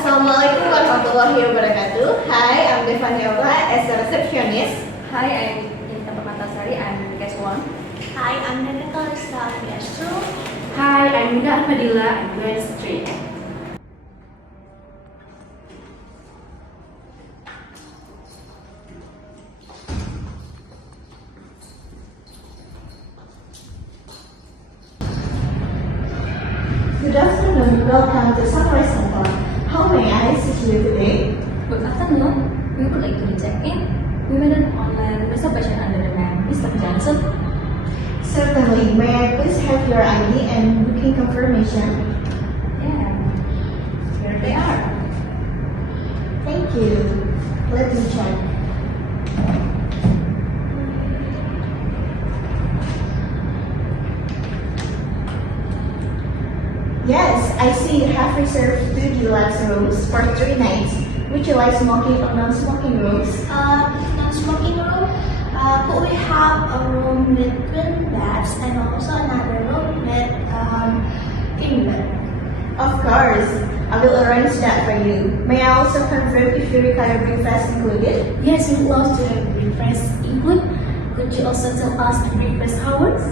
Assalamualaikum warahmatullahi wabarakatuh. Hi, I'm Devan Yoga as a receptionist. Hi, I'm Intan Permatasari. I'm guest one. Hi, I'm Neneka Lisa, guest 2. Hi, I'm Nida Ahmadillah. I'm guest 3. Good afternoon. Welcome to Sunrise Center. How may I assist you today? Good afternoon. We would like to check in. We made an online reservation under the name Mr. Johnson. Certainly. May I please have your ID and booking confirmation? Yeah, here they are. Thank you. Let me check. Yes, I see you have reserved 2 deluxe rooms for 3 nights. Would you like smoking or non-smoking rooms? Non-smoking room. Could we have a room with twin beds and also another room with king bed? Of course. I will arrange that for you. May I also confirm if you require breakfast included? Yes, we'd love to have breakfast include. Could you also tell us the breakfast hours?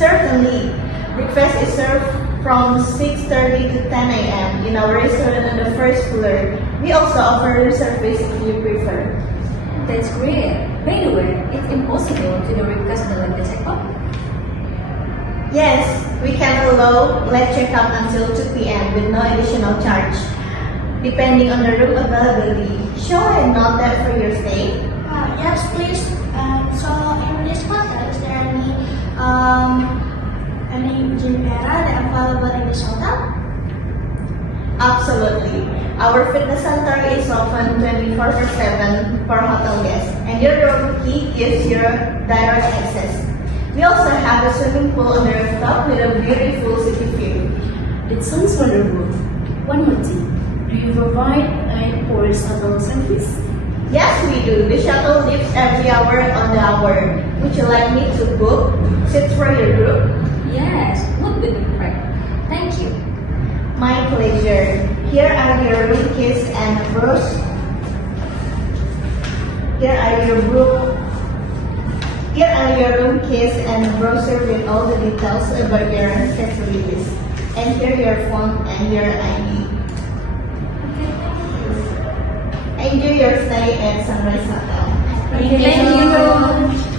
Certainly. Breakfast is served from 6:30 to 10 a.m. in our restaurant on the first floor. We also offer room service if you prefer. That's great. By the way, it's impossible to do request the late check-out. Yes, we can allow late checkout until 2 p.m. with no additional charge, depending on the room availability. Shall I note that for your stay? Yes, please. So in this hotel, is there any gym area that available in this hotel? Absolutely. Our fitness center is open 24/7 for hotel guests, and your room key gives you direct access. We also have a swimming pool on the rooftop with a beautiful city view. It sounds wonderful. One more thing. Do you provide a porous shuttle service? Yes, we do. The shuttle leaves every hour on the hour. Would you like me to book seats for your group? Yes, would be perfect. Thank you. My pleasure. Here are your room keys and brochure. Here are your room keys and brochure with all the details about your facilities. And here your phone and your ID. Enjoy your stay at Sunrise Hotel. Thank you.